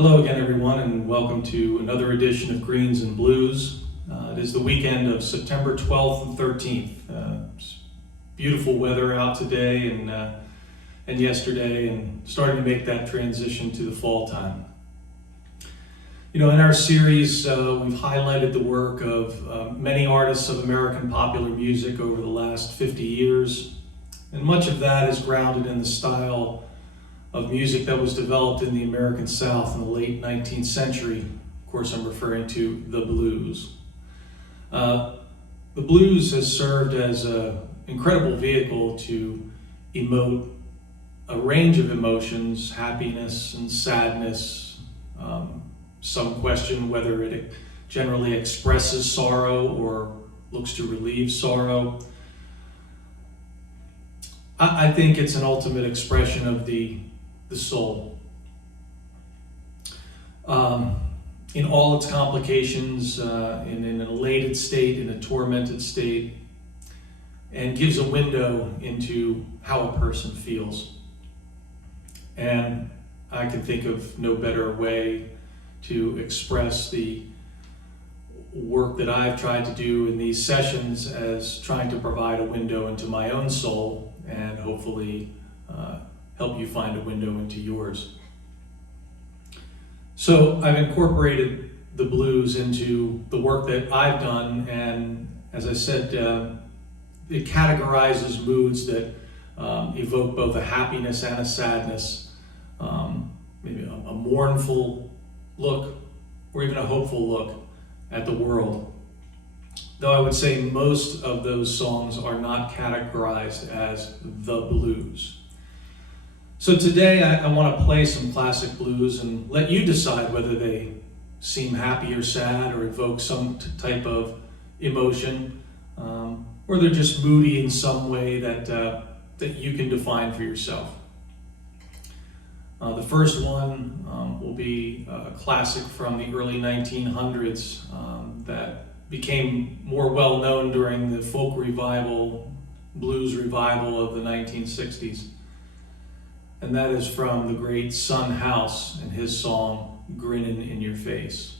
Hello again, everyone, and welcome to another edition of Greens and Blues. It is the weekend of September 12th and 13th. It's beautiful weather out today and yesterday, and starting to make that transition to the fall time. You know, in our series, we've highlighted the work of many artists of American popular music over the last 50 years, and much of that is grounded in the style of music that was developed in the American South in the late 19th century. Of course, I'm referring to the blues. The blues has served as an incredible vehicle to emote a range of emotions, happiness and sadness. Some question whether it generally expresses sorrow or looks to relieve sorrow. I think it's an ultimate expression of the soul. In all its complications, in an elated state, in a tormented state, and gives a window into how a person feels. And I can think of no better way to express the work that I've tried to do in these sessions as trying to provide a window into my own soul and hopefully help you find a window into yours. So I've incorporated the blues into the work that I've done, and as I said, it categorizes moods that evoke both a happiness and a sadness, maybe a mournful look or even a hopeful look at the world. Though I would say most of those songs are not categorized as the blues. So today I want to play some classic blues and let you decide whether they seem happy or sad or evoke some type of emotion, or they're just moody in some way that you can define for yourself. The first one will be a classic from the early 1900s that became more well known during the folk revival, blues revival of the 1960s. And that is from the great Son House and his song, Grinnin' in Your Face.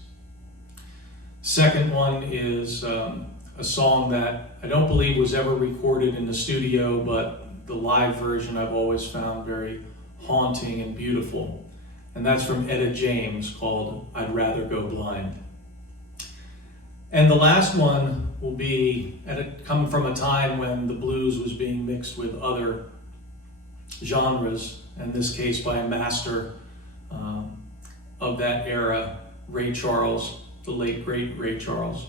Second one is a song that I don't believe was ever recorded in the studio, but the live version I've always found very haunting and beautiful. And that's from Etta James, called I'd Rather Go Blind. And the last one will be coming from a time when the blues was being mixed with other genres, in this case by a master of that era, Ray Charles, the late great Ray Charles,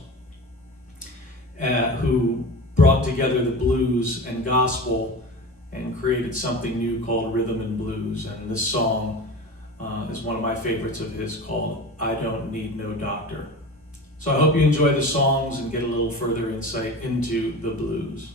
who brought together the blues and gospel and created something new called rhythm and blues. And this song is one of my favorites of his, called I Don't Need No Doctor. So I hope you enjoy the songs and get a little further insight into the blues.